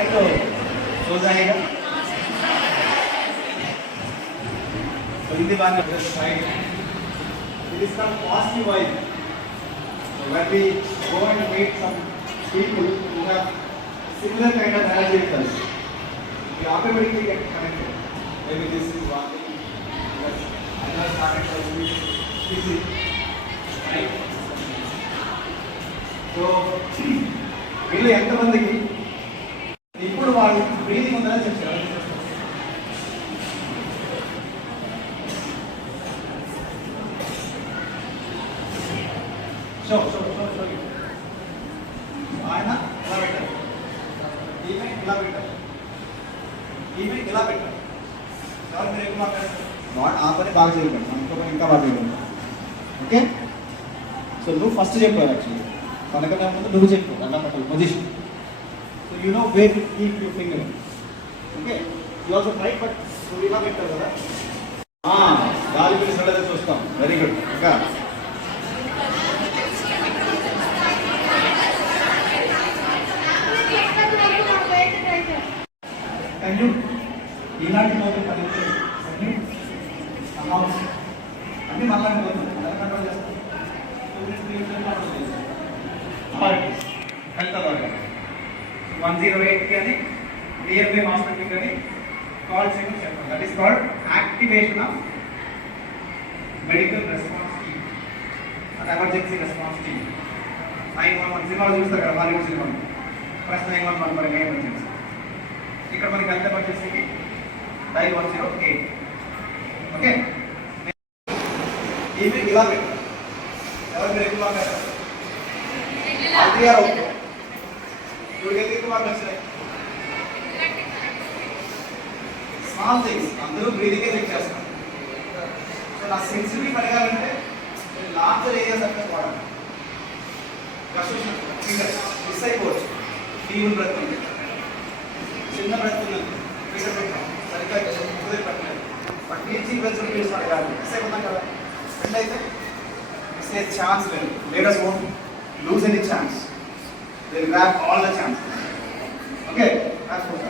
है तो सो जाएगा. So in the one of the side, it is called positive vibe. So when we go and meet some people who have similar kind of energy with us, we automatically get connected. Maybe this is one thing. Yes, another started to be busy, right? So వీళ్ళు ఎంతమందికి ఇప్పుడు వాళ్ళు బ్రీతింగ్ ఉందని చెప్తారు. ఆయన ఇలా పెట్టారు, ఈమె ఇలా పెట్టారు, ఈమె ఇలా పెట్టారు. ఎవరు మీరు ఎక్కువ మాట్లాడారు? ఆ పని బాగా చేయగలరు, ఇంకో పని ఇంకా బాగా చేయగలరు. ఓకే, సో నువ్వు ఫస్ట్ చెప్పావు యాక్చువల్లీ, పథకం ముందు నువ్వు చెప్పు అలా పట్టాలి position. So you know where to keep your finger. Okay, you also try, but నువ్వు ఇలా పెట్టావు కదా, గాలి పిలిచినట్లయితే చూస్తాం. Very good. ఇంకా ఇలాంటి మొదలు కలిగితే అన్నీ మళ్ళీ కంట్రోల్ చేస్తాం. హెల్త్ అలవాటు 108 కానీ నియర్బై హాస్పిటల్ కానీ కాల్ చేయమని చెప్పండి. That is called activation of medical response team and emergency response team. 911 సినిమాలు చూస్తారు కదా, బాలీవుడ్ సినిమాలు. ఫస్ట్ 911 మరి ఎమర్జెన్సీ. ఇక్కడ మనకి హెల్త్ ఎమర్జెన్సీకి డైల్ 108. ఓకే, ఈమె ఇలా పెట్టారు. ఎవరు మీరు ఎక్కువ పెట్టారు? ఓకే, ఇవిడికి ఎక్కువ వచ్చినాయి. స్మాల్ థింగ్స్ అందరూ బ్రీదింగే చెక్ చేస్తారు. సో నా సెన్సిటివ్ అడగాలంటే లార్జర్ ఏరియాస్ అంటే వాడాలి. మిస్ అయిపోవచ్చు. టీవీ బ్రెత్ ఉంది, చిన్న బ్రెత్ ఉంది, ఫిగర్ పెట్టాం సరిగ్గా కుదిరి పెట్టలేదు. బట్ టీచింగ్ బ్రెత్ పీల్చి అడగాలి. మిస్ అయిపోతాం కదా, ఫ్రెండ్ అయితే మిస్ అయ్యే ఛాన్స్ లేదు. Latest won't lose any chance. They'll grab all the chances. Okay, that's what.